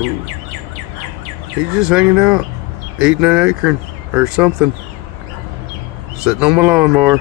Ooh. He's just hanging out, eating an acorn or something. Sitting on my lawnmower.